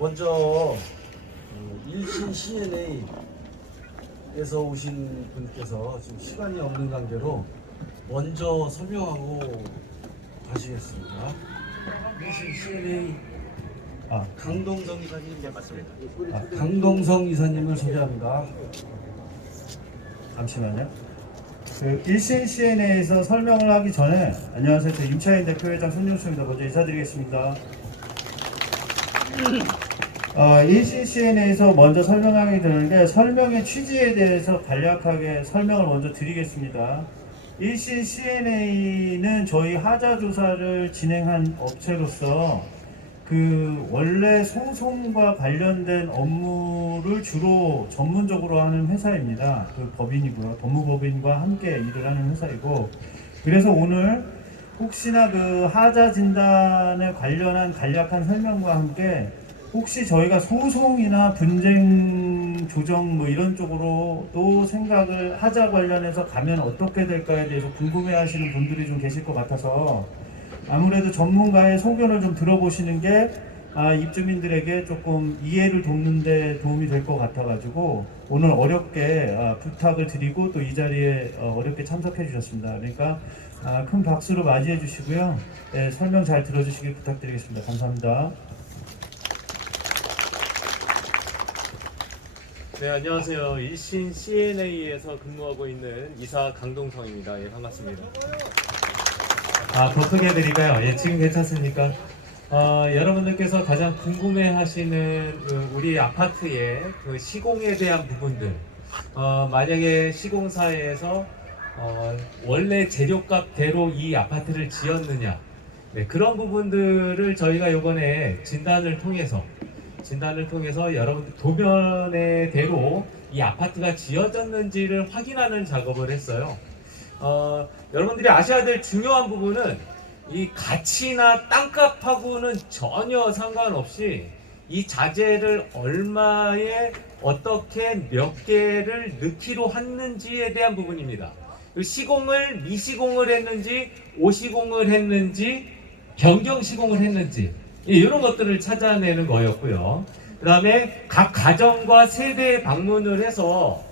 먼저 일신 CNA에서 오신 분께서 지금 시간이 없는 관계로 먼저 설명하고 가시겠습니다. 일신 CNA 강동성 이사님. 네, 맞습니다. 강동성 이사님을 소개합니다. 잠시만요. 일신 CNA에서 설명을 하기 전에 안녕하세요. 저 임차인 대표회장 손용수입니다. 먼저 인사드리겠습니다. 일신 CNA에서 먼저 설명하게 되는데 설명의 취지에 대해서 간략하게 설명을 먼저 드리겠습니다. 일신 CNA는 저희 하자 조사를 진행한 업체로서 원래 소송과 관련된 업무를 주로 전문적으로 하는 회사입니다. 법인이고요. 법무법인과 함께 일을 하는 회사이고, 그래서 오늘 혹시나 하자 진단에 관련한 간략한 설명과 함께 혹시 저희가 소송이나 분쟁 조정 이런 쪽으로도 생각을 하자 관련해서 가면 어떻게 될까에 대해서 궁금해 하시는 분들이 좀 계실 것 같아서 아무래도 전문가의 소견을 좀 들어보시는 게 입주민들에게 조금 이해를 돕는 데 도움이 될 것 같아가지고 오늘 어렵게 부탁을 드리고 또 이 자리에 어렵게 참석해 주셨습니다. 그러니까 큰 박수로 맞이해 주시고요. 네, 설명 잘 들어주시길 부탁드리겠습니다. 감사합니다. 네, 안녕하세요. 일신 CNA에서 근무하고 있는 이사 강동성입니다. 예, 반갑습니다. 더 크게 해드릴까요? 예, 지금 괜찮습니까? 여러분들께서 가장 궁금해하시는 우리 아파트의 시공에 대한 부분들, 만약에 시공사에서 원래 재료값대로 이 아파트를 지었느냐, 네, 그런 부분들을 저희가 이번에 진단을 통해서 여러분들 도면의 대로 이 아파트가 지어졌는지를 확인하는 작업을 했어요. 여러분들이 아셔야 될 중요한 부분은 이 가치나 땅값하고는 전혀 상관없이 이 자재를 얼마에 어떻게 몇 개를 넣기로 했는지에 대한 부분입니다. 시공을 미시공을 했는지 오시공을 했는지 변경 시공을 했는지 이런 것들을 찾아내는 거였고요. 그 다음에 각 가정과 세대에 방문을 해서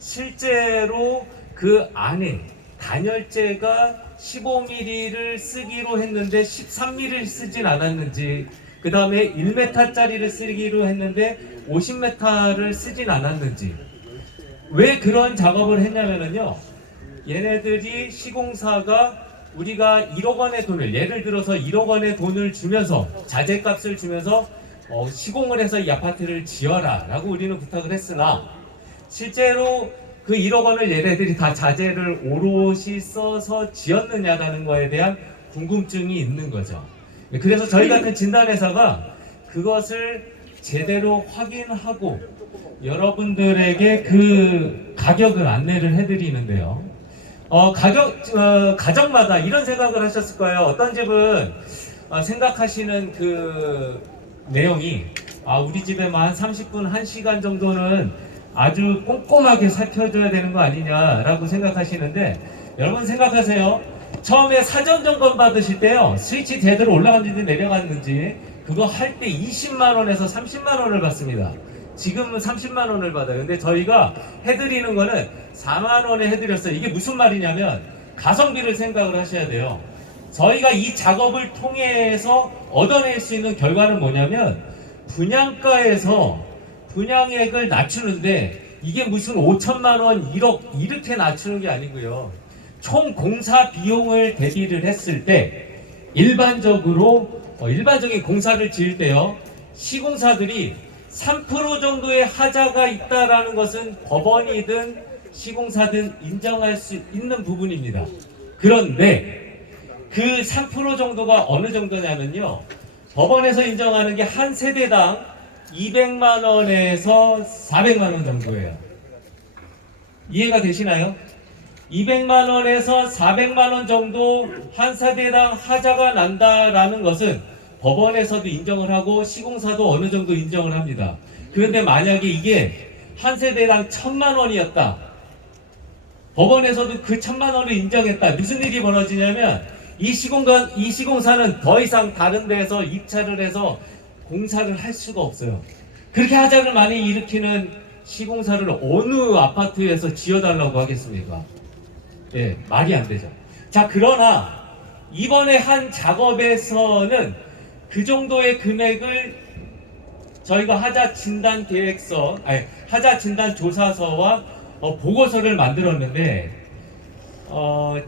실제로 그 안에 단열재가 15mm를 쓰기로 했는데 13mm를 쓰진 않았는지, 그 다음에 1m짜리를 쓰기로 했는데 50m를 쓰진 않았는지, 왜 그런 작업을 했냐면요, 얘네들이 시공사가 우리가 1억 원의 돈을, 예를 들어서 1억 원의 돈을 주면서, 자재값을 주면서 시공을 해서 이 아파트를 지어라 라고 우리는 부탁을 했으나 실제로 그 1억 원을 얘네들이 다 자재를 오롯이 써서 지었느냐라는 거에 대한 궁금증이 있는 거죠. 그래서 저희 같은 진단회사가 그것을 제대로 확인하고 여러분들에게 그 가격을 안내를 해드리는데요. 가정마다 이런 생각을 하셨을 거예요. 어떤 집은 생각하시는 그 내용이 우리 집에만 한 30분, 1시간 정도는 아주 꼼꼼하게 살펴줘야 되는 거 아니냐라고 생각하시는데, 여러분 생각하세요. 처음에 사전 점검 받으실 때요, 스위치 제대로 올라갔는지 내려갔는지 그거 할 때 20만 원에서 30만 원을 받습니다. 지금은 30만 원을 받아요. 근데 저희가 해드리는 거는 4만 원에 해드렸어요. 이게 무슨 말이냐면 가성비를 생각을 하셔야 돼요. 저희가 이 작업을 통해서 얻어낼 수 있는 결과는 뭐냐면 분양가에서 분양액을 낮추는데 이게 무슨 5천만 원, 1억 이렇게 낮추는 게 아니고요. 총 공사 비용을 대비를 했을 때 일반적인 공사를 지을 때요, 시공사들이 3% 정도의 하자가 있다라는 것은 법원이든 시공사든 인정할 수 있는 부분입니다. 그런데 그 3% 정도가 어느 정도냐면요, 법원에서 인정하는 게 한 세대당 200만 원에서 400만 원 정도예요. 이해가 되시나요? 200만 원에서 400만 원 정도 한 세대당 하자가 난다라는 것은 법원에서도 인정을 하고 시공사도 어느 정도 인정을 합니다. 그런데 만약에 이게 한 세대당 1000만 원이었다. 법원에서도 그 1000만 원을 인정했다. 무슨 일이 벌어지냐면 이 시공사는 더 이상 다른 데에서 입찰을 해서 공사를 할 수가 없어요. 그렇게 하자를 많이 일으키는 시공사를 어느 아파트에서 지어달라고 하겠습니까? 예, 말이 안 되죠. 자, 그러나 이번에 한 작업에서는 그 정도의 금액을 저희가 하자 진단 계획서, 하자 진단 조사서와 보고서를 만들었는데,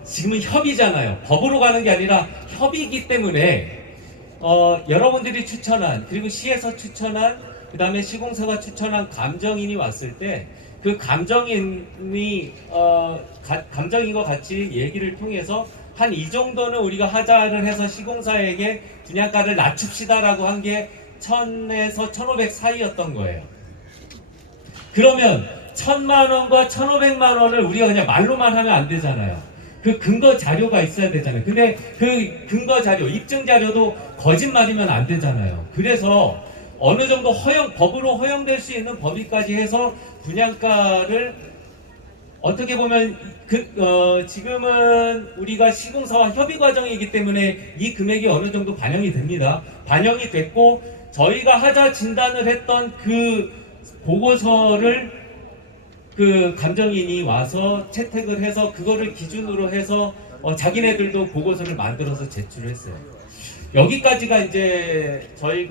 지금은 협의잖아요. 법으로 가는 게 아니라 협의이기 때문에, 여러분들이 추천한, 그리고 시에서 추천한, 그 다음에 시공사가 추천한 감정인이 왔을 때, 그 감정인과 같이 얘기를 통해서 한 이 정도는 우리가 하자를 해서 시공사에게 분양가를 낮춥시다라고 한 게 1000에서 1500 사이였던 거예요. 그러면 1000만 원과 1500만 원을 우리가 그냥 말로만 하면 안 되잖아요. 그 근거 자료가 있어야 되잖아요. 근데 그 근거 자료, 입증 자료도 거짓말이면 안 되잖아요. 그래서 어느 정도 법으로 허용될 수 있는 범위까지 해서 분양가를 어떻게 보면 지금은 우리가 시공사와 협의 과정이기 때문에 이 금액이 어느 정도 반영이 됩니다. 반영이 됐고 저희가 하자 진단을 했던 그 보고서를 그 감정인이 와서 채택을 해서 그거를 기준으로 해서 자기네들도 보고서를 만들어서 제출을 했어요. 여기까지가 이제 저희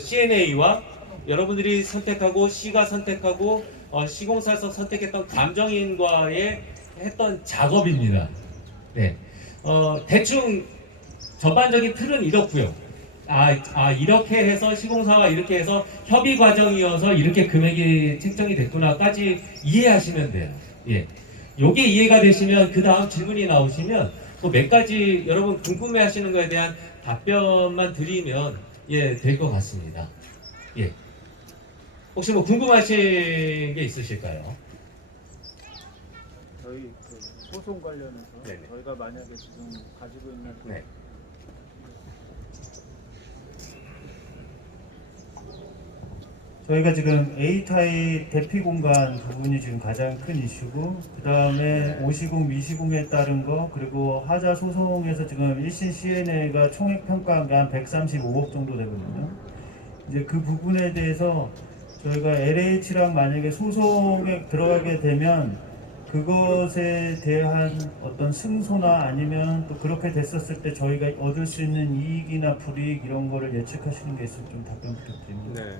CNA와 여러분들이 선택하고 시가 선택하고 시공사에서 선택했던 감정인과의 했던 작업입니다. 네, 대충 전반적인 틀은 이렇고요. 이렇게 해서 시공사와 이렇게 해서 협의 과정이어서 이렇게 금액이 책정이 됐구나까지 이해하시면 돼요. 예, 요게 이해가 되시면 그 다음 질문이 나오시면 또 몇 가지 여러분 궁금해하시는 거에 대한 답변만 드리면 될 것 같습니다. 예. 혹시 뭐 궁금하신 게 있으실까요? 저희 그 소송 관련해서 네네. 저희가 만약에 지금 가지고 있는 네. 저희가 지금 A타입 대피 공간 부분이 지금 가장 큰 이슈고, 그 다음에 오시공, 미시공에 따른 거, 그리고 하자 소송에서 지금 1심 CNA가 총액 평가한 게 한 135억 정도 되거든요. 이제 그 부분에 대해서 저희가 LH랑 만약에 소송에 들어가게 되면 그것에 대한 어떤 승소나 아니면 또 그렇게 됐었을 때 저희가 얻을 수 있는 이익이나 불이익 이런 거를 예측하시는 게 있으면 좀 답변 부탁드립니다. 네.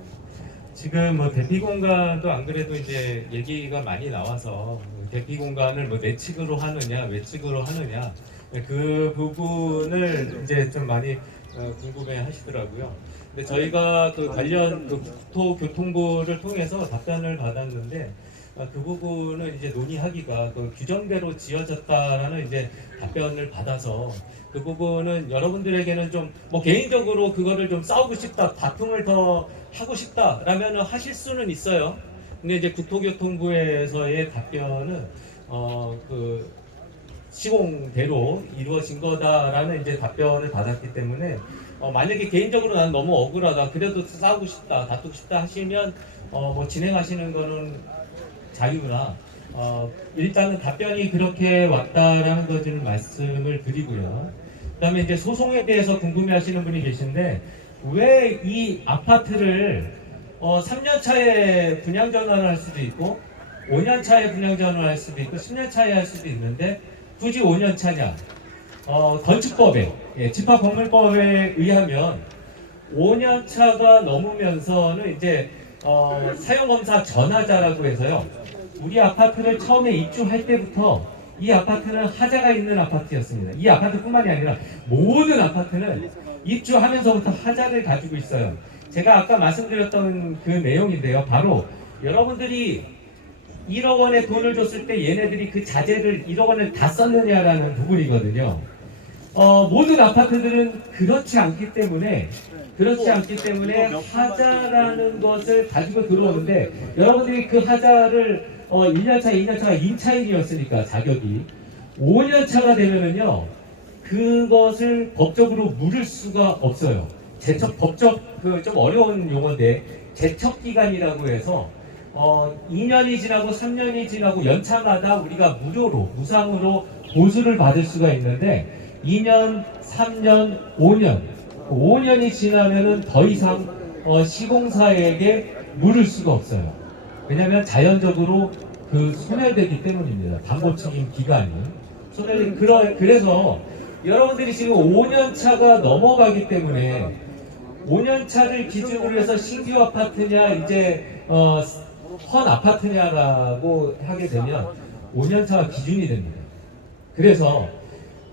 지금 뭐 대피 공간도 안 그래도 이제 얘기가 많이 나와서 대피 공간을 뭐 내측으로 하느냐 외측으로 하느냐 그 부분을 이제 좀 많이 궁금해 하시더라고요. 근데 저희가 그 관련 그 국토교통부를 통해서 답변을 받았는데 그 부분은 이제 논의하기가 그 규정대로 지어졌다라는 이제 답변을 받아서 그 부분은 여러분들에게는 좀 뭐 개인적으로 그거를 좀 싸우고 싶다, 다툼을 더 하고 싶다라면은 하실 수는 있어요. 근데 이제 국토교통부에서의 답변은 그 시공대로 이루어진 거다라는 이제 답변을 받았기 때문에 만약에 개인적으로 난 너무 억울하다, 그래도 싸우고 싶다, 다투고 싶다 하시면 뭐 진행하시는 거는 자유나 일단은 답변이 그렇게 왔다라는 것을 말씀을 드리고요. 그다음에 이제 소송에 대해서 궁금해하시는 분이 계신데 왜 이 아파트를 3년 차에 분양 전환을 할 수도 있고 5년 차에 분양 전환을 할 수도 있고 10년 차에 할 수도 있는데 굳이 5년 차냐? 건축법에 집합건물법에 의하면 5년 차가 넘으면서는 이제 사용검사 전하자라고 해서요. 우리 아파트를 처음에 입주할 때부터 이 아파트는 하자가 있는 아파트였습니다. 이 아파트뿐만이 아니라 모든 아파트는 입주하면서부터 하자를 가지고 있어요. 제가 아까 말씀드렸던 그 내용인데요. 바로 여러분들이 1억 원의 돈을 줬을 때 얘네들이 그 자재를 1억 원을 다 썼느냐라는 부분이거든요. 모든 아파트들은 그렇지 않기 때문에 하자라는 것을 가지고 들어오는데 여러분들이 그 하자를 1년차, 2년차가 임차인이었으니까 자격이 5년차가 되면은요 그것을 법적으로 물을 수가 없어요. 법적 그 좀 어려운 용어인데 제척기간이라고 해서 2년이 지나고 3년이 지나고 연차마다 우리가 무료로 무상으로 보수를 받을 수가 있는데 2년, 3년, 5년 5년이 지나면은 더 이상 시공사에게 물을 수가 없어요. 왜냐하면 자연적으로 그 소멸되기 때문입니다. 담보 책임 기간이 그래서 여러분들이 지금 5년 차가 넘어가기 때문에 5년 차를 기준으로 해서 신규 아파트냐 이제 헌 아파트냐라고 하게 되면 5년 차가 기준이 됩니다. 그래서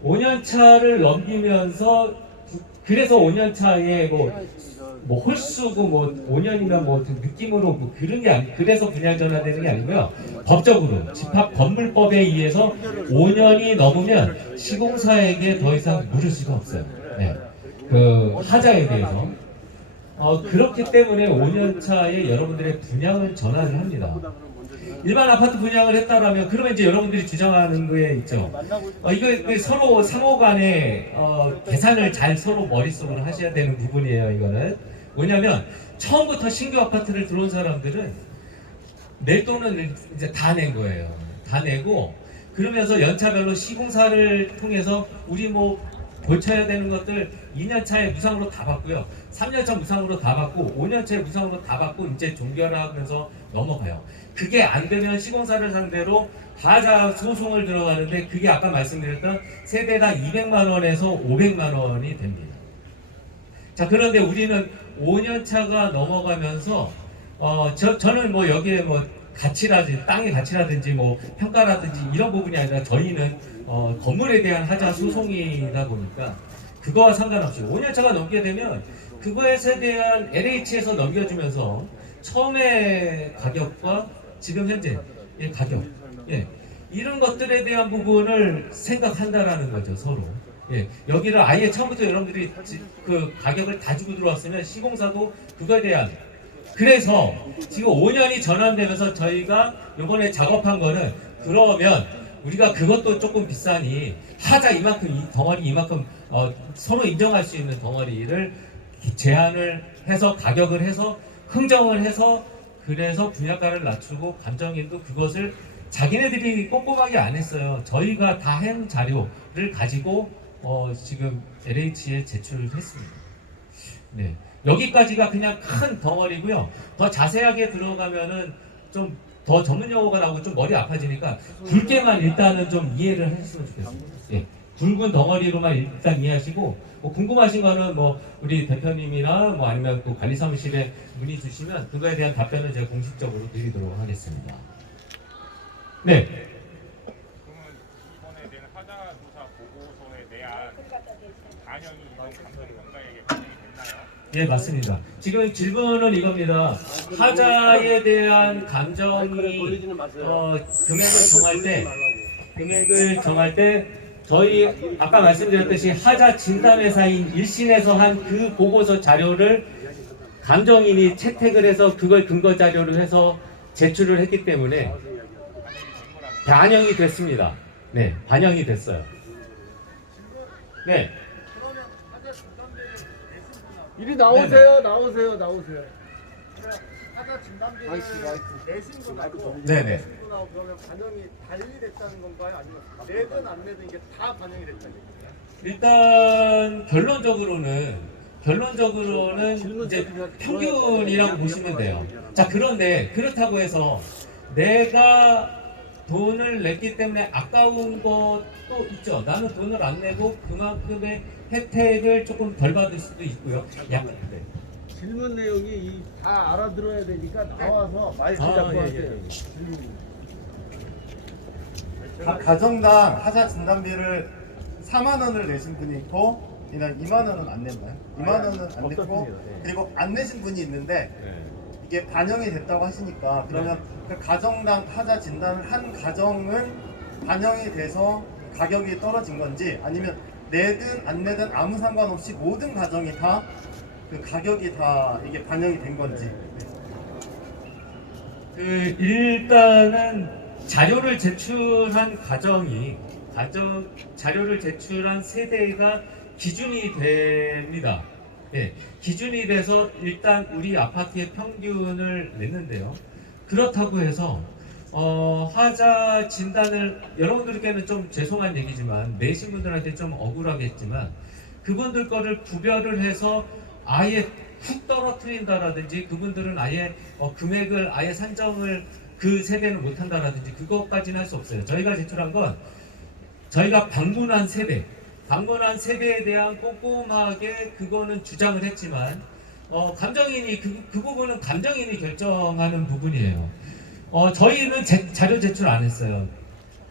5년 차를 넘기면서 그래서 5년 차에 뭐 홀수고 뭐 5년이면 뭐 느낌으로 뭐 그런 게 아니 그래서 분양 전환되는 게 아니고요. 법적으로 집합 건물법에 의해서 5년이 넘으면 시공사에게 더 이상 물을 수가 없어요. 네. 그 하자에 대해서 그렇기 때문에 5년 차에 여러분들의 분양을 전환을 합니다. 일반 아파트 분양을 했다라면 그러면 이제 여러분들이 주장하는 거에 있죠. 이거 서로 상호 간에 계산을 잘 서로 머릿속으로 하셔야 되는 부분이에요. 이거는 뭐냐면 처음부터 신규 아파트를 들어온 사람들은 낼 돈은 이제 다 낸 거예요. 다 내고 그러면서 연차별로 시공사를 통해서 우리 뭐 고쳐야 되는 것들 2년 차에 무상으로 다 받고요. 3년 차 무상으로 다 받고 5년 차에 무상으로 다 받고 이제 종결하면서 넘어가요. 그게 안 되면 시공사를 상대로 하자 소송을 들어가는데 그게 아까 말씀드렸던 세대당 200만 원에서 500만 원이 됩니다. 자, 그런데 우리는 5년 차가 넘어가면서 저는 뭐 여기에 뭐 가치라든지 땅의 가치라든지 뭐 평가라든지 이런 부분이 아니라 저희는 건물에 대한 하자 소송이다 보니까 그거와 상관없이 5년 차가 넘게 되면 그거에 대한 LH에서 넘겨주면서 처음에 가격과 지금 현재의 가격 이런 것들에 대한 부분을 생각한다라는 거죠. 서로 여기를 아예 처음부터 여러분들이 그 가격을 다 주고 들어왔으면 시공사도 그거에 대한 그래서 지금 5년이 전환되면서 저희가 이번에 작업한 거는 그러면 우리가 그것도 조금 비싸니 하자 이만큼 이 덩어리 이만큼 서로 인정할 수 있는 덩어리를 제한을 해서 가격을 해서 흥정을 해서 그래서 분양가를 낮추고 감정인도 그것을 자기네들이 꼼꼼하게 안 했어요. 저희가 다 한 자료를 가지고 지금 LH에 제출을 했습니다. 네. 여기까지가 그냥 큰 덩어리고요. 더 자세하게 들어가면은 좀 더 전문 용어가 나오고 좀 머리 아파지니까 굵게만 일단은 좀 이해를 했으면 좋겠습니다. 예. 굵은 덩어리로만 일단 이해하시고 뭐 궁금하신 거는 뭐 우리 대표님이나 뭐 아니면 또 관리사무실에 문의 주시면 그거에 대한 답변을 제가 공식적으로 드리도록 하겠습니다. 네. 그러면 이번에 낸 하자조사 보고서에 대한 반영이 이번 감정평가에게 반영이 됐나요? 예, 맞습니다. 지금 질문은 이겁니다. 하자에 대한 감정이 금액을 정할 때 저희 아까 말씀드렸듯이 하자 진단회사인 일신에서 한 그 보고서 자료를 감정인이 채택을 해서 그걸 근거 자료로 해서 제출을 했기 때문에 반영이 됐습니다. 네, 반영이 됐어요. 네. 이리 나오세요, 나오세요. 하자 진단비를 내신 분하고 네네. 분하고 그러면 반영이 달리 됐다는 건가요? 아니면 내든 안 내든 이게 다 반영이 됐다는 건가요? 일단 결론적으로는 이제 평균이라고 보시면 돼요. 자, 그런데 그렇다고 해서 내가 돈을 냈기 때문에 아까운 것도 있죠. 나는 돈을 안 내고 그만큼의 혜택을 조금 덜 받을 수도 있고요. 약간 네. 질문 내용이 다 알아들어야 되니까 나와서 마이크 잡고 하세요. 가정당 하자 진단비를 4만 원을 내신 분이 있고 그냥 2만 원은 안 냈나요? 2만 원은 안 냈고 그리고 안 내신 분이 있는데 이게 반영이 됐다고 하시니까 그러면 그 가정당 하자 진단을 한 가정은 반영이 돼서 가격이 떨어진 건지 아니면 내든 안 내든 아무 상관없이 모든 가정이 다 그 가격이 다 이게 반영이 된 건지. 그 일단은 자료를 제출한 자료를 제출한 세대가 기준이 됩니다. 예, 기준이 돼서 일단 우리 아파트의 평균을 냈는데요. 그렇다고 해서 하자 진단을 여러분들께는 좀 죄송한 얘기지만 내신 분들한테 좀 억울하겠지만 그분들 거를 구별을 해서 아예 훅 떨어뜨린다라든지 그분들은 아예 금액을 아예 산정을 그 세대는 못한다라든지 그것까지는 할 수 없어요. 저희가 제출한 건 저희가 방문한 세대에 대한 꼼꼼하게 그거는 주장을 했지만 감정인이 그 부분은 감정인이 결정하는 부분이에요. 저희는 자료 제출 안 했어요.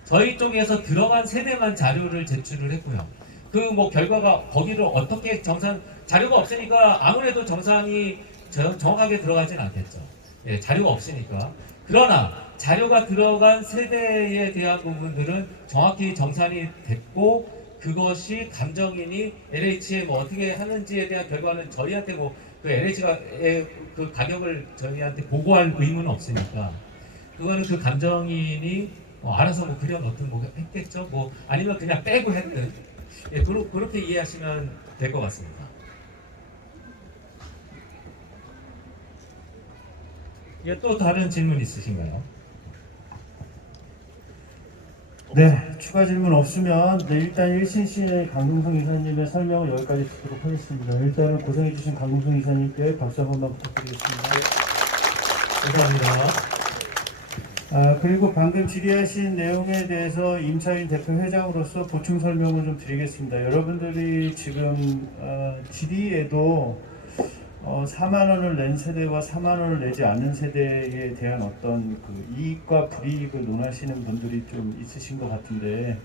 저희 쪽에서 들어간 세대만 자료를 제출을 했고요. 그 뭐 결과가 거기를 어떻게 자료가 없으니까 아무래도 정산이 정확하게 들어가진 않겠죠. 예, 자료가 없으니까. 그러나 자료가 들어간 세대에 대한 부분들은 정확히 정산이 됐고 그것이 감정인이 LH에 뭐 어떻게 하는지에 대한 결과는 저희한테 그 LH가 그 가격을 저희한테 보고할 의무는 없으니까 그거는 그 감정인이 알아서 뭐 그려넣든 뭐 했겠죠. 뭐 아니면 그냥 빼고 했든 예, 그렇게 이해하시면 될 것 같습니다. 예, 또 다른 질문 있으신가요? 네, 추가 질문 없으면 일단 1신CNA 강동성 이사님의 설명을 여기까지 듣도록 하겠습니다. 일단은 고생해주신 강동성 이사님께 박수 한 번만 부탁드리겠습니다. 감사합니다. 그리고 방금 질의하신 내용에 대해서 임차인 대표 회장으로서 보충 설명을 좀 드리겠습니다. 여러분들이 지금 질의에도 4만 원을 낸 세대와 4만 원을 내지 않는 세대에 대한 어떤 그 이익과 불이익을 논하시는 분들이 좀 있으신 것 같은데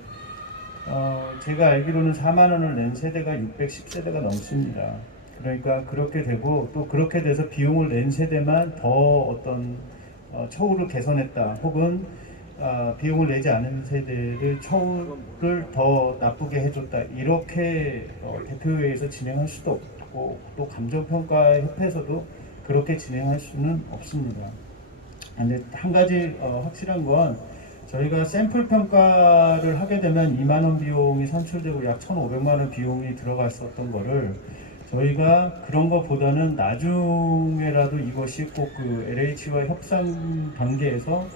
제가 알기로는 4만 원을 낸 세대가 610세대가 넘습니다. 그러니까 그렇게 되고 또 그렇게 돼서 비용을 낸 세대만 더 어떤 처우를 개선했다 혹은 비용을 내지 않은 세대를 처우를 더 나쁘게 해줬다 이렇게 대표회의에서 진행할 수도 없고 또 감정평가협회에서도 그렇게 진행할 수는 없습니다. 근데 한 가지 확실한 건 저희가 샘플 평가를 하게 되면 2만 원 비용이 산출되고 약 1,500만 원 비용이 들어갔었던 거를 저희가 그런 것보다는 나중에라도 이것이 꼭 그 LH와 협상 단계에서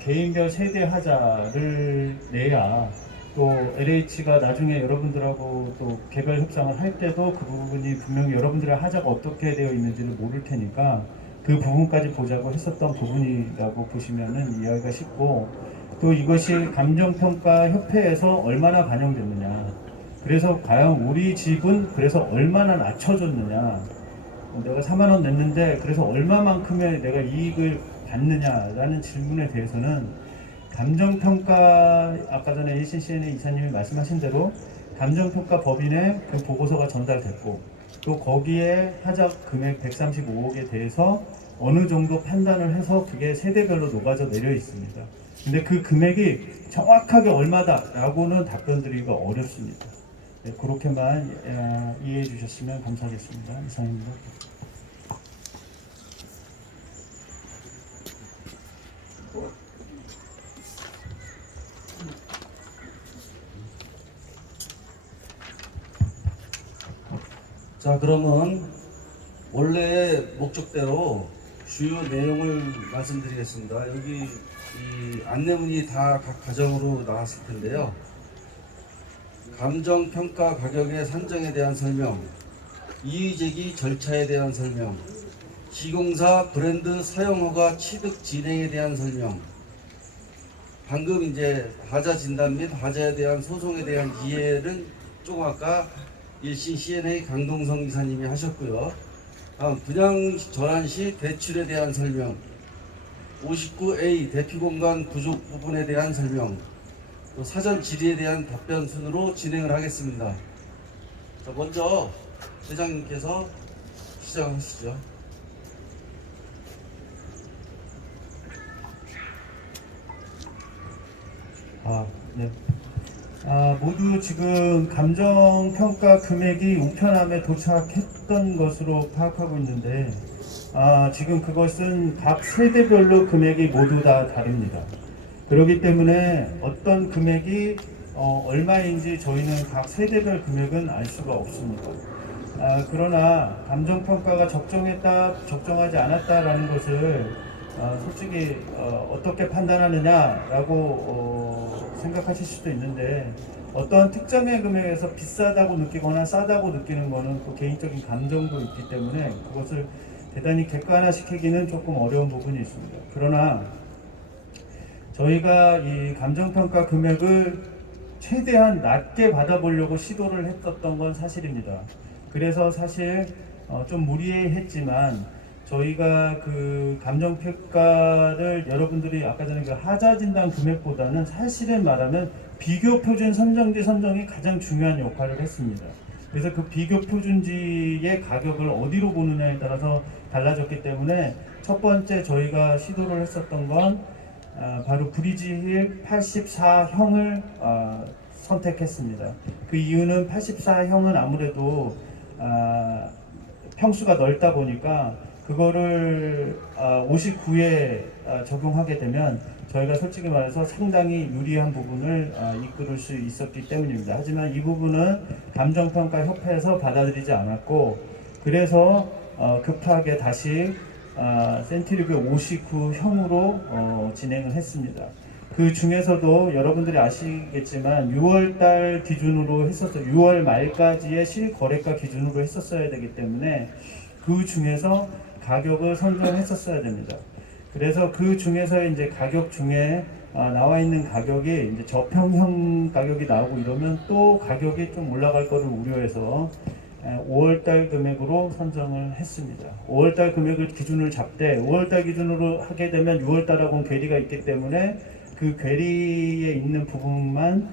개인별 세대 하자를 내야 또 LH가 나중에 여러분들하고 또 개별 협상을 할 때도 그 부분이 분명히 여러분들의 하자가 어떻게 되어 있는지를 모를 테니까 그 부분까지 보자고 했었던 부분이라고 보시면은 이해하기가 쉽고 또 이것이 감정평가협회에서 얼마나 반영됐느냐 그래서 과연 우리 집은 그래서 얼마나 낮춰줬느냐 내가 4만 원 냈는데 그래서 얼마만큼의 내가 이익을 받느냐라는 질문에 대해서는 감정평가 아까 전에 1신CNA 이사님이 말씀하신 대로 감정평가 법인에 그 보고서가 전달됐고 또 거기에 하자 금액 135억에 대해서 어느 정도 판단을 해서 그게 세대별로 녹아져 내려 있습니다. 근데 그 금액이 정확하게 얼마다라고는 답변 드리기가 어렵습니다. 네, 그렇게만 이해해 주셨으면 감사하겠습니다. 이상입니다. 자, 그러면 원래 목적대로 주요 내용을 말씀드리겠습니다. 여기 이 안내문이 다 각 가정으로 나왔을 텐데요. 감정평가 가격의 산정에 대한 설명, 이의제기 절차에 대한 설명, 시공사 브랜드 사용허가 취득 진행에 대한 설명, 방금 이제 하자 진단 및 하자에 대한 소송에 대한 이해는 조금 아까 1신 CNA 강동성 이사님이 하셨고요. 분양 전환 시 대출에 대한 설명, 59A 대피공간 부족 부분에 대한 설명, 또 사전 질의에 대한 답변 순으로 진행을 하겠습니다. 자, 먼저 회장님께서 시작하시죠. 네. 모두 지금 감정평가 금액이 우편함에 도착했던 것으로 파악하고 있는데 지금 그것은 각 세대별로 금액이 모두 다 다릅니다. 그렇기 때문에 어떤 금액이 얼마인지 저희는 각 세대별 금액은 알 수가 없습니다. 그러나 감정평가가 적정했다, 적정하지 않았다라는 것을 솔직히 어떻게 판단하느냐라고 생각하실 수도 있는데 어떤 특정의 금액에서 비싸다고 느끼거나 싸다고 느끼는 것은 또 개인적인 감정도 있기 때문에 그것을 대단히 객관화시키기는 조금 어려운 부분이 있습니다. 그러나 저희가 이 감정평가 금액을 최대한 낮게 받아보려고 시도를 했었던 건 사실입니다. 그래서 사실 좀 무리했지만 저희가 그 감정평가를 여러분들이 아까 전에 그 하자진단 금액보다는 사실은 말하면 비교표준 선정지 선정이 가장 중요한 역할을 했습니다. 그래서 그 비교표준지의 가격을 어디로 보느냐에 따라서 달라졌기 때문에 첫 번째 저희가 시도를 했었던 건 바로 브리지힐 84형을 선택했습니다. 그 이유는 84형은 아무래도 평수가 넓다 보니까 그거를 59에 적용하게 되면 저희가 솔직히 말해서 상당히 유리한 부분을 이끌을 수 있었기 때문입니다. 하지만 이 부분은 감정평가협회에서 받아들이지 않았고 그래서 급하게 다시 센트리그 59형으로 진행을 했습니다. 그 중에서도 여러분들이 아시겠지만 6월달 기준으로 했었어요. 6월 말까지의 실거래가 기준으로 했었어야 되기 때문에 그 중에서 가격을 선정했었어야 됩니다. 그래서 그 중에서 이제 가격 중에 나와 있는 가격이 이제 저평형 가격이 나오고 이러면 또 가격이 좀 올라갈 거를 우려해서 5월달 금액으로 선정을 했습니다. 5월달 금액을 기준을 잡되 5월달 기준으로 하게 되면 6월달하고는 괴리가 있기 때문에 그 괴리에 있는 부분만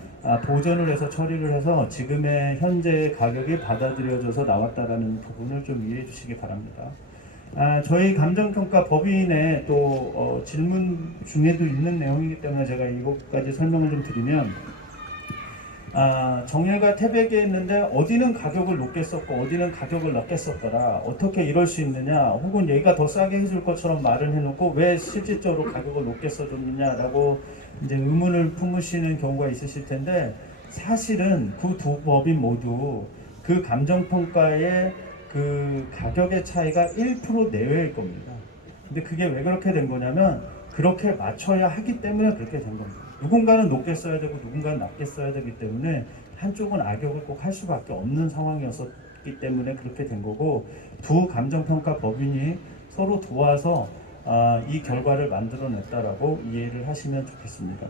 보전을 해서 처리를 해서 지금의 현재 가격이 받아들여져서 나왔다라는 부분을 좀 이해해 주시기 바랍니다. 저희 감정평가 법인의 또 질문 중에도 있는 내용이기 때문에 제가 이것까지 설명을 좀 드리면 정렬과 태백이 했는데 어디는 가격을 높게 썼고 어디는 가격을 낮게 썼더라. 어떻게 이럴 수 있느냐 혹은 얘가 더 싸게 해줄 것처럼 말을 해놓고 왜 실질적으로 가격을 높게 써줬느냐라고 이제 의문을 품으시는 경우가 있으실 텐데 사실은 그 두 법인 모두 그 감정평가의 그 가격의 차이가 1% 내외일 겁니다. 근데 그게 왜 그렇게 된 거냐면 그렇게 맞춰야 하기 때문에 그렇게 된 겁니다. 누군가는 높게 써야 되고 누군가는 낮게 써야 되기 때문에 한쪽은 악역을 꼭 할 수밖에 없는 상황이었기 때문에 그렇게 된 거고 두 감정평가 법인이 서로 도와서 이 결과를 만들어냈다라고 이해를 하시면 좋겠습니다.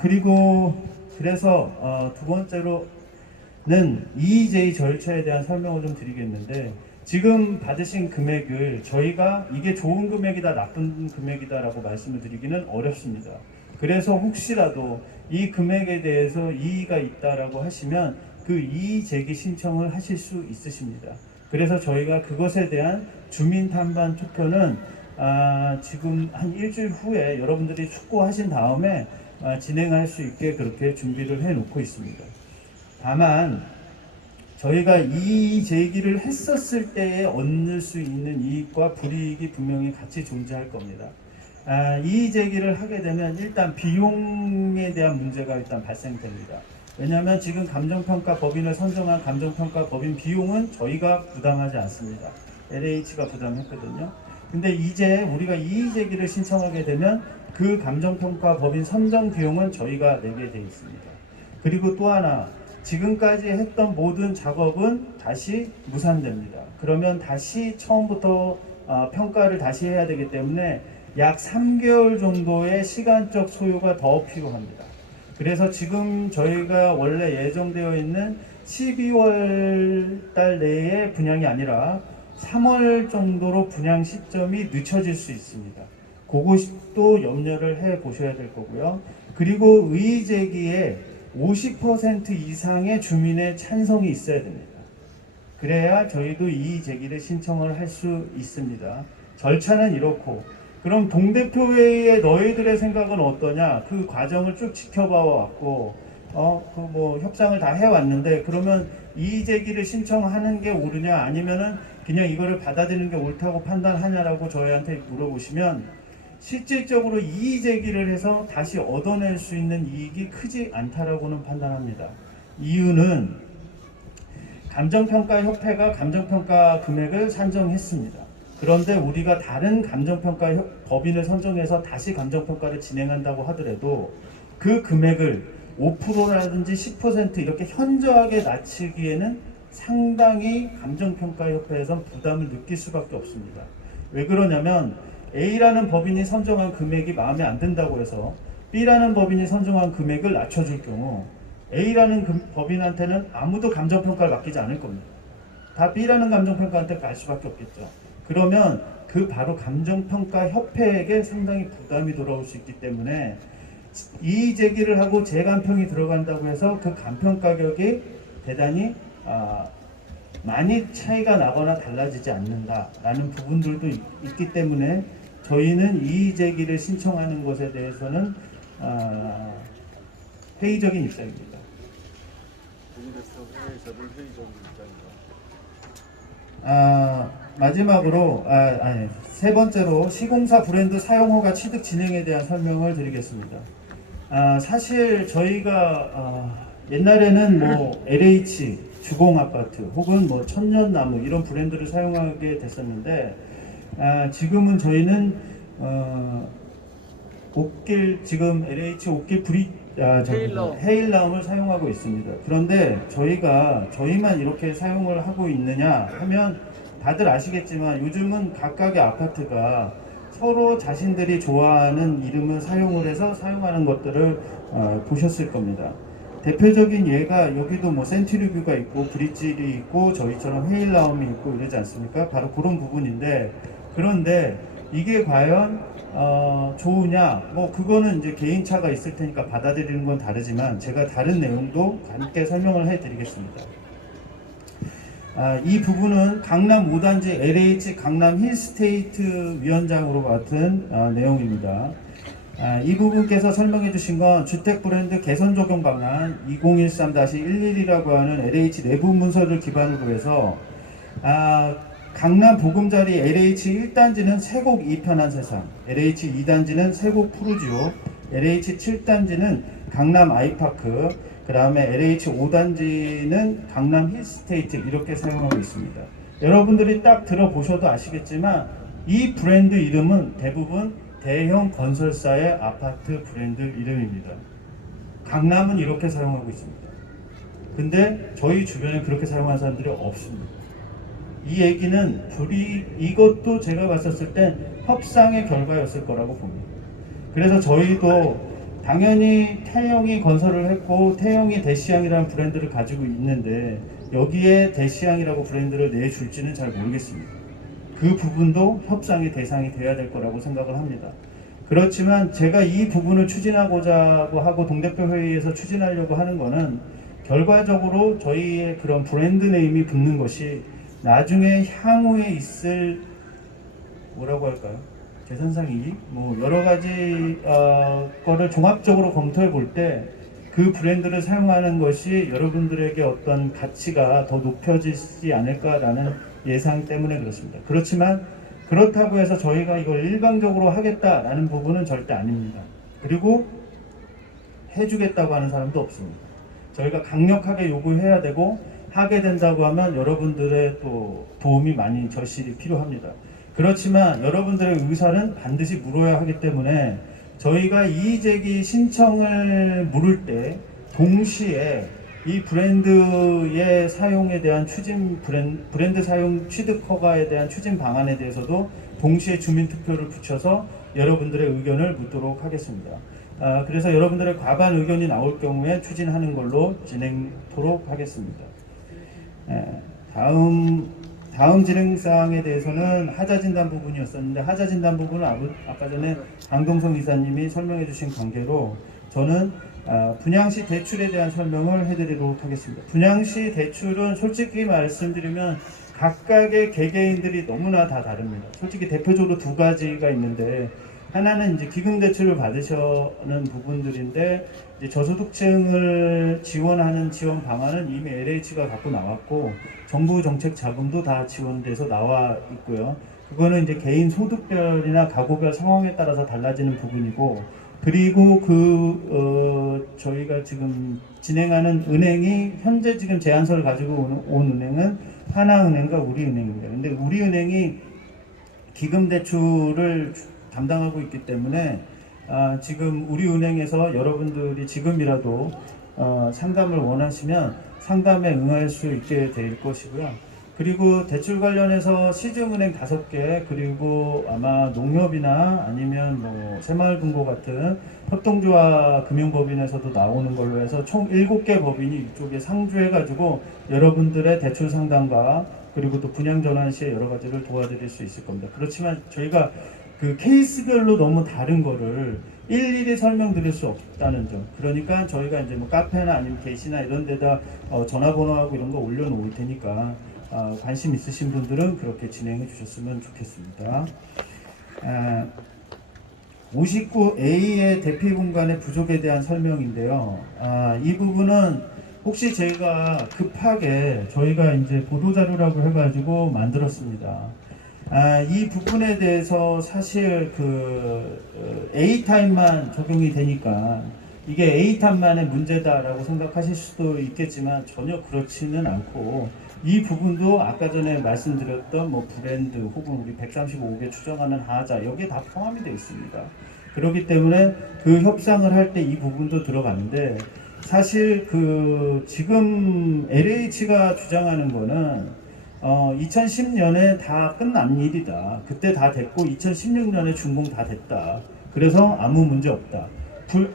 그리고 그래서 두 번째로는 EEJ 절차에 대한 설명을 좀 드리겠는데 지금 받으신 금액을 저희가 이게 좋은 금액이다 나쁜 금액이다라고 말씀을 드리기는 어렵습니다. 그래서 혹시라도 이 금액에 대해서 이의가 있다라고 하시면 그 이의 제기 신청을 하실 수 있으십니다. 그래서 저희가 그것에 대한 주민 탄반 투표는 지금 한 일주일 후에 여러분들이 축구하신 다음에 진행할 수 있게 그렇게 준비를 해 놓고 있습니다. 다만 저희가 이의 제기를 했었을 때에 얻을 수 있는 이익과 불이익이 분명히 같이 존재할 겁니다. 이의 제기를 하게 되면 일단 비용에 대한 문제가 일단 발생됩니다. 왜냐하면 지금 감정평가 법인을 선정한 감정평가 법인 비용은 저희가 부담하지 않습니다. LH가 부담했거든요. 근데 이제 우리가 이의 제기를 신청하게 되면 그 감정평가 법인 선정 비용은 저희가 내게 되어 있습니다. 그리고 또 하나 지금까지 했던 모든 작업은 다시 무산됩니다. 그러면 다시 처음부터 평가를 다시 해야 되기 때문에 약 3개월 정도의 시간적 소요가 더 필요합니다. 그래서 지금 저희가 원래 예정되어 있는 12월 달 내에 분양이 아니라 3월 정도로 분양 시점이 늦춰질 수 있습니다. 그것도 염려를 해 보셔야 될 거고요. 그리고 의의 제기에 50% 이상의 주민의 찬성이 있어야 됩니다. 그래야 저희도 이의 제기를 신청을 할 수 있습니다. 절차는 이렇고 그럼 동대표회의에 너희들의 생각은 어떠냐? 그 과정을 쭉 지켜봐 왔고 협상을 다 해왔는데 그러면 이의 제기를 신청하는 게 옳으냐 아니면은 그냥 이거를 받아들이는 게 옳다고 판단하냐라고 저희한테 물어보시면 실질적으로 이의 제기를 해서 다시 얻어낼 수 있는 이익이 크지 않다라고는 판단합니다. 이유는 감정평가협회가 감정평가 금액을 산정했습니다. 그런데 우리가 다른 감정평가 법인을 선정해서 다시 감정평가를 진행한다고 하더라도 그 금액을 5%라든지 10% 이렇게 현저하게 낮추기에는 상당히 감정평가협회에선 부담을 느낄 수밖에 없습니다. 왜 그러냐면 A라는 법인이 선정한 금액이 마음에 안 든다고 해서 B라는 법인이 선정한 금액을 낮춰줄 경우 A라는 법인한테는 아무도 감정평가를 맡기지 않을 겁니다. 다 B라는 감정평가한테 갈 수밖에 없겠죠. 그러면 그 바로 감정평가협회에게 상당히 부담이 돌아올 수 있기 때문에 이의 제기를 하고 재감평이 들어간다고 해서 그 감평 가격이 대단히 많이 차이가 나거나 달라지지 않는다라는 부분들도 있기 때문에 저희는 이의 제기를 신청하는 것에 대해서는 회의적인 입장입니다. 마지막으로 세 번째로 시공사 브랜드 사용허가 취득 진행에 대한 설명을 드리겠습니다. 사실 저희가 옛날에는 뭐 LH 주공아파트 혹은 뭐 천년나무 이런 브랜드를 사용하게 됐었는데 지금은 저희는 옥길 지금 LH 옥길 헤일라움을 사용하고 있습니다. 그런데 저희만 이렇게 사용을 하고 있느냐 하면 다들 아시겠지만 요즘은 각각의 아파트가 서로 자신들이 좋아하는 이름을 사용을 해서 사용하는 것들을 보셨을 겁니다. 대표적인 예가 여기도 뭐 센트리뷰가 있고 브릿질이 있고 저희처럼 헤일라움이 있고 이러지 않습니까? 바로 그런 부분인데 그런데 이게 과연 좋으냐? 뭐 그거는 이제 개인차가 있을 테니까 받아들이는 건 다르지만 제가 다른 내용도 함께 설명을 해드리겠습니다. 이 부분은 강남 5단지 LH 강남 힐스테이트 위원장으로 맡은 내용입니다. 이 부분께서 설명해 주신 건 주택 브랜드 개선 적용 방안 2013-11이라고 하는 LH 내부 문서를 기반으로 해서 강남 보금자리 LH 1단지는 세곡 2편한 세상, LH 2단지는 세곡 푸르지오, LH 7단지는 강남 아이파크, 그 다음에 LH 5단지는 강남 힐스테이트 이렇게 사용하고 있습니다. 여러분들이 딱 들어보셔도 아시겠지만 이 브랜드 이름은 대부분 대형 건설사의 아파트 브랜드 이름입니다. 강남은 이렇게 사용하고 있습니다. 근데 저희 주변에 그렇게 사용하는 사람들이 없습니다. 이 얘기는 이것도 제가 봤었을 때 협상의 결과였을 거라고 봅니다. 그래서 저희도 당연히 태영이 건설을 했고 태영이 대시양이라는 브랜드를 가지고 있는데 여기에 대시양이라고 브랜드를 내줄지는 잘 모르겠습니다. 그 부분도 협상의 대상이 돼야 될 거라고 생각을 합니다. 그렇지만 제가 이 부분을 추진하고자 하고 동대표 회의에서 추진하려고 하는 거는 결과적으로 저희의 그런 브랜드 네임이 붙는 것이 나중에 향후에 있을 뭐라고 할까요? 재산상 뭐 여러 가지 거를 종합적으로 검토해 볼 때 그 브랜드를 사용하는 것이 여러분들에게 어떤 가치가 더 높여지지 않을까라는 예상 때문에 그렇습니다. 그렇지만 그렇다고 해서 저희가 이걸 일방적으로 하겠다라는 부분은 절대 아닙니다. 그리고 해주겠다고 하는 사람도 없습니다. 저희가 강력하게 요구해야 되고 하게 된다고 하면 여러분들의 또 도움이 많이 절실히 필요합니다. 그렇지만 여러분들의 의사는 반드시 물어야 하기 때문에 저희가 이의제기 신청을 물을 때 동시에 이 브랜드의 사용에 대한 브랜드 사용 취득 허가에 대한 추진 방안에 대해서도 동시에 주민투표를 붙여서 여러분들의 의견을 묻도록 하겠습니다. 그래서 여러분들의 과반 의견이 나올 경우에 추진하는 걸로 진행토록 하겠습니다. 다음 진행사항에 대해서는 하자진단 부분이었었는데 하자진단 부분은 아까 전에 강동성 이사님이 설명해 주신 관계로 저는 분양시 대출에 대한 설명을 해드리도록 하겠습니다. 분양시 대출은 솔직히 말씀드리면 각각의 개개인들이 너무나 다 다릅니다. 솔직히 대표적으로 두 가지가 있는데 하나는 이제 기금 대출을 받으시는 부분들인데 이제 저소득층을 지원하는 지원 방안은 이미 LH가 갖고 나왔고 정부 정책 자금도 다 지원돼서 나와 있고요. 그거는 이제 개인 소득별이나 가구별 상황에 따라서 달라지는 부분이고 그리고 저희가 지금 진행하는 은행이 현재 지금 제안서를 가지고 온 은행은 하나은행과 우리은행입니다. 근데 우리은행이 기금 대출을 담당하고 있기 때문에 지금 우리 은행에서 여러분들이 지금이라도 상담을 원하시면 상담에 응할 수 있게 될 것이고요. 그리고 대출 관련해서 시중은행 5개, 그리고 아마 농협이나 아니면 뭐 새마을금고 같은 협동조합 금융법인에서도 나오는 걸로 해서 총 7개 법인이 이쪽에 상주해가지고 여러분들의 대출 상담과 그리고 또 분양 전환 시에 여러 가지를 도와드릴 수 있을 겁니다. 그렇지만 저희가 그 케이스별로 너무 다른 거를 일일이 설명드릴 수 없다는 점. 그러니까 저희가 이제 뭐 카페나 아니면 게시나 이런 데다 전화번호하고 이런 거 올려놓을 테니까 관심 있으신 분들은 그렇게 진행해 주셨으면 좋겠습니다. 59A의 대피 공간의 부족에 대한 설명인데요. 이 부분은 혹시 저희가 급하게 저희가 이제 보도자료라고 해가지고 만들었습니다. 이 부분에 대해서 사실 그 A타입만 적용이 되니까 이게 A타입만의 문제다라고 생각하실 수도 있겠지만 전혀 그렇지는 않고 이 부분도 아까 전에 말씀드렸던 뭐 브랜드 혹은 우리 135개 추정하는 하자 여기에 다 포함이 되어 있습니다. 그렇기 때문에 그 협상을 할 때 이 부분도 들어가는데 사실 그 지금 LH가 주장하는 거는 2010년에 다 끝난 일이다. 그때 다 됐고 2016년에 준공 다 됐다. 그래서 아무 문제 없다.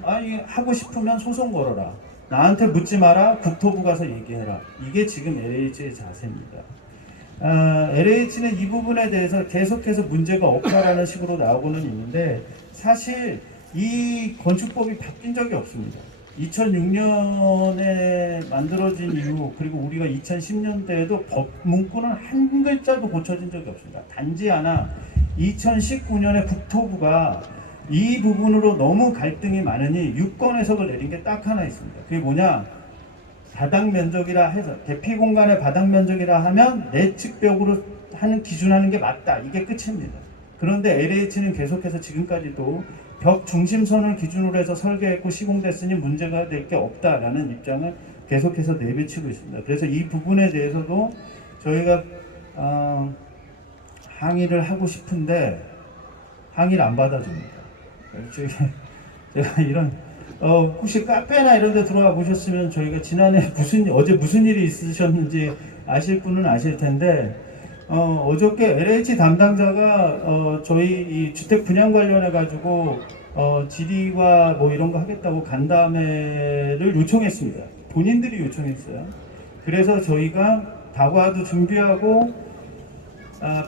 아니 하고 싶으면 소송 걸어라. 나한테 묻지 마라. 국토부 가서 얘기해라. 이게 지금 LH의 자세입니다. LH는 이 부분에 대해서 계속해서 문제가 없다라는 식으로 나오고는 있는데 사실 이 건축법이 바뀐 적이 없습니다. 2006년에 만들어진 이후 그리고 우리가 2010년대에도 법 문구는 한 글자도 고쳐진 적이 없습니다. 단지 하나 2019년에 국토부가 이 부분으로 너무 갈등이 많으니 유권 해석을 내린 게 딱 하나 있습니다. 그게 뭐냐? 바닥 면적이라 해서 대피 공간의 바닥 면적이라 하면 내측벽으로 하는 기준하는 게 맞다. 이게 끝입니다. 그런데 LH는 계속해서 지금까지도 벽 중심선을 기준으로 해서 설계했고 시공됐으니 문제가 될 게 없다라는 입장을 계속해서 내비치고 있습니다. 그래서 이 부분에 대해서도 저희가 항의를 하고 싶은데 항의를 안 받아줍니다. 제가 이런 혹시 카페나 이런 데 들어와 보셨으면 저희가 지난해 어제 무슨 일이 있으셨는지 아실 분은 아실 텐데 어저께 LH 담당자가 저희 이 주택 분양 관련해 가지고 질의와 뭐 이런 거 하겠다고 간담회를 요청했습니다. 본인들이 요청했어요. 그래서 저희가 다과도 준비하고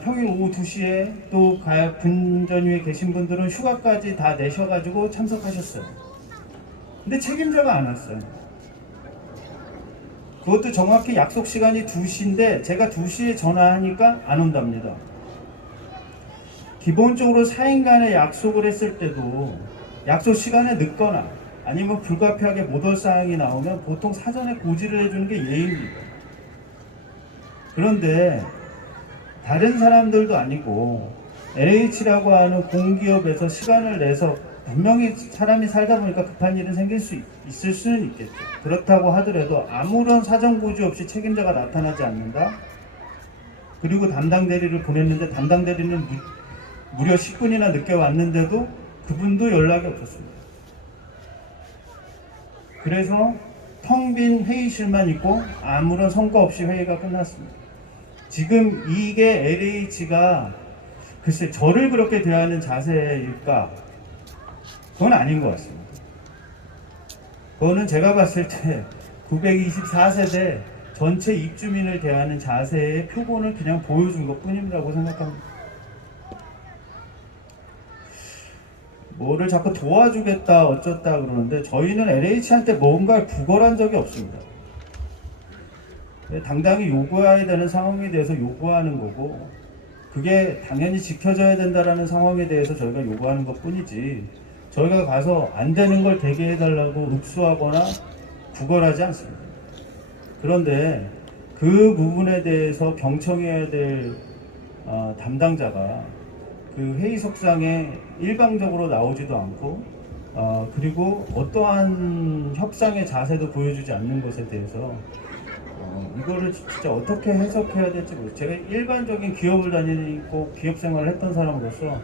평일 오후 2시에 또 분전위에 계신 분들은 휴가까지 다 내셔가지고 참석하셨어요. 근데 책임자가 안 왔어요. 그것도 정확히 약속 시간이 2시인데 제가 2시에 전화하니까 안 온답니다. 기본적으로 4인 간에 약속을 했을 때도 약속 시간에 늦거나 아니면 불가피하게 못 올 사항이 나오면 보통 사전에 고지를 해주는 게 예의입니다. 그런데 다른 사람들도 아니고 LH라고 하는 공기업에서 시간을 내서 분명히 사람이 살다 보니까 급한 일은 생길 수 있을 수는 있겠죠. 그렇다고 하더라도 아무런 사전 고지 없이 책임자가 나타나지 않는다. 그리고 담당 대리를 보냈는데 담당 대리는 무려 10분이나 늦게 왔는데도 그분도 연락이 없었습니다. 그래서 텅 빈 회의실만 있고 아무런 성과 없이 회의가 끝났습니다. 지금 이게 LH가 글쎄 저를 그렇게 대하는 자세일까? 그건 아닌 것 같습니다. 그거는 제가 봤을 때 924세대 전체 입주민을 대하는 자세의 표본을 그냥 보여준 것 뿐이라고 생각합니다. 뭐를 자꾸 도와주겠다 어쩌다 그러는데 저희는 LH한테 뭔가 구걸한 적이 없습니다. 당당히 요구해야 되는 상황에 대해서 요구하는 거고 그게 당연히 지켜져야 된다라는 상황에 대해서 저희가 요구하는 것 뿐이지 저희가 가서 안 되는 걸 되게 해달라고 읍수하거나 구걸하지 않습니다. 그런데 그 부분에 대해서 경청해야 될 담당자가 그 회의석상에 일방적으로 나오지도 않고 그리고 어떠한 협상의 자세도 보여주지 않는 것에 대해서 이거를 진짜 어떻게 해석해야 될지 모르겠어요. 제가 일반적인 기업을 다니고 기업 생활을 했던 사람으로서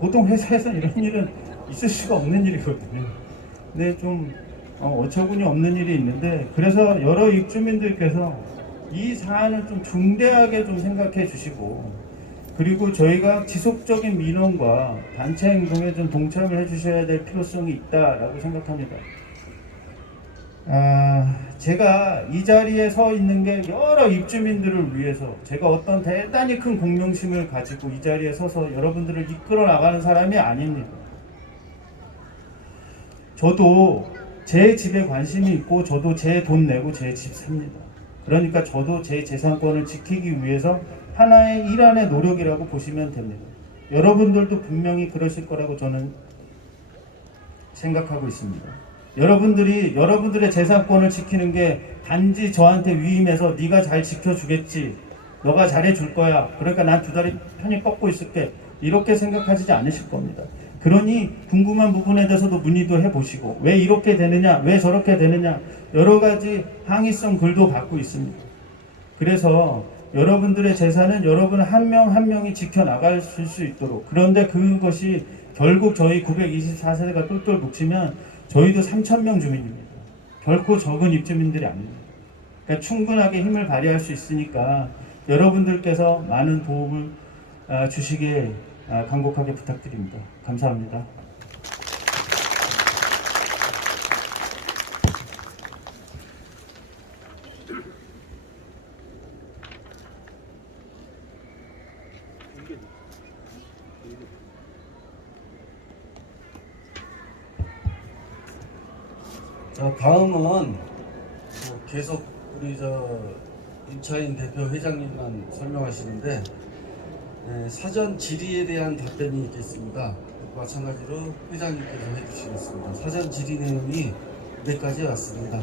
보통 회사에서 이런 일은 있을 수가 없는 일이거든요. 근데 좀 어처구니 없는 일이 있는데, 그래서 여러 입주민들께서 이 사안을 좀 중대하게 좀 생각해 주시고, 그리고 저희가 지속적인 민원과 단체 행동에 좀 동참을 해 주셔야 될 필요성이 있다라고 생각합니다. 제가 이 자리에 서 있는 게 여러 입주민들을 위해서, 제가 어떤 대단히 큰 공명심을 가지고 이 자리에 서서 여러분들을 이끌어 나가는 사람이 아닙니다. 저도 제 집에 관심이 있고, 저도 제 돈 내고 제 집 삽니다. 그러니까 저도 제 재산권을 지키기 위해서 하나의 일환의 노력이라고 보시면 됩니다. 여러분들도 분명히 그러실 거라고 저는 생각하고 있습니다. 여러분들이 여러분들의 재산권을 지키는 게 단지 저한테 위임해서 네가 잘 지켜주겠지, 너가 잘해줄 거야, 그러니까 난 두 다리 편히 뻗고 있을게, 이렇게 생각하지 않으실 겁니다. 그러니 궁금한 부분에 대해서도 문의도 해보시고, 왜 이렇게 되느냐, 왜 저렇게 되느냐, 여러 가지 항의성 글도 받고 있습니다. 그래서 여러분들의 재산은 여러분 한 명 한 명이 지켜나갈 수 있도록, 그런데 그것이 결국 저희 924세대가 똘똘 뭉치면 저희도 3,000명 주민입니다. 결코 적은 입주민들이 아닙니다. 그러니까 충분하게 힘을 발휘할 수 있으니까 여러분들께서 많은 도움을 주시길 간곡하게 부탁드립니다. 감사합니다. 자, 다음은 계속 우리 임차인 대표 회장님만 설명하시는데, 사전 질의에 대한 답변이 있겠습니다. 마찬가지로 회장님께서 해주시겠습니다. 사전 질의 내용이 몇 가지 왔습니다.